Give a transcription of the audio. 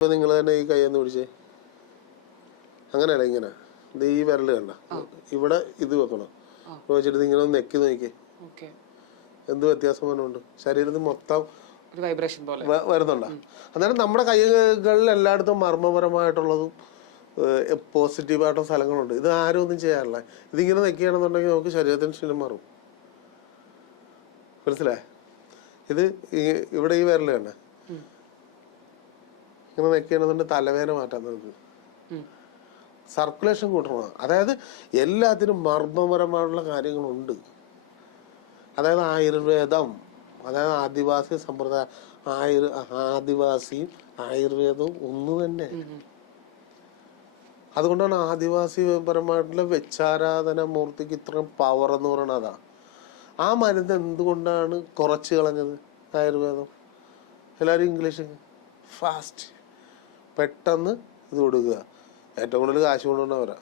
ഇപ്പൊ നിങ്ങൾ തന്നെ ഈ കൈയെന്ന് പിടിച്ചേ, അങ്ങനെയല്ല ഇങ്ങനെ ഇത് ഈ വിരല് കണ്ട ഇവിടെ ഇത് വെക്കണം വെച്ചിട്ട് ഇങ്ങനെ ഒന്ന് നെക്കി നോക്കിയേ, എന്ത് വ്യത്യാസം വന്നുണ്ട് ശരീരത്തിൽ മൊത്തം വരുന്നുണ്ടോ? അന്നേരം നമ്മുടെ കൈകളിൽ എല്ലായിടത്തും മർമ്മപരമായിട്ടുള്ളതും പോസിറ്റീവായിട്ടുള്ള സ്ഥലങ്ങളുണ്ട്. ഇത് ആരും ഒന്നും ചെയ്യാറില്ല. ഇതിങ്ങനെ നെക്കുകയാണെന്നുണ്ടെങ്കിൽ നമുക്ക് ശരീരത്തിന് ക്ഷീണം മാറും. മനസ്സിലായേ? ഇത് ഇവിടെ ഈ വിരല് കണ്ടേ ഇങ്ങനെ നെക്കുകയാണെന്നുണ്ടെങ്കിൽ തലവേദന മാറ്റാൻ നമുക്ക് സർക്കുലേഷൻ കൂട്ടണം. അതായത് എല്ലാത്തിനും മർമ്മപരമായിട്ടുള്ള കാര്യങ്ങളുണ്ട്. അതായത് ആയുർവേദം, അതായത് ആദിവാസി സമ്പ്രദായം, ആദിവാസിയും ആയുർവേദവും ഒന്ന് തന്നെ. അതുകൊണ്ടാണ് ആദിവാസി പരമായിട്ടുള്ള വെച്ചാരാധന മൂർത്തിക്ക് ഇത്രയും പവർ എന്ന് പറയുന്നത്. അതാ ആ മരുന്ന് എന്തുകൊണ്ടാണ് കുറച്ച് കളഞ്ഞത് ആയുർവേദം? എല്ലാവരും ഇംഗ്ലീഷ് ഫാസ്റ്റ് പെട്ടെന്ന് ഇത് കൊടുക്കുക, ഏറ്റവും കൂടുതൽ കാശ് കൊണ്ടുവന്നവരാ.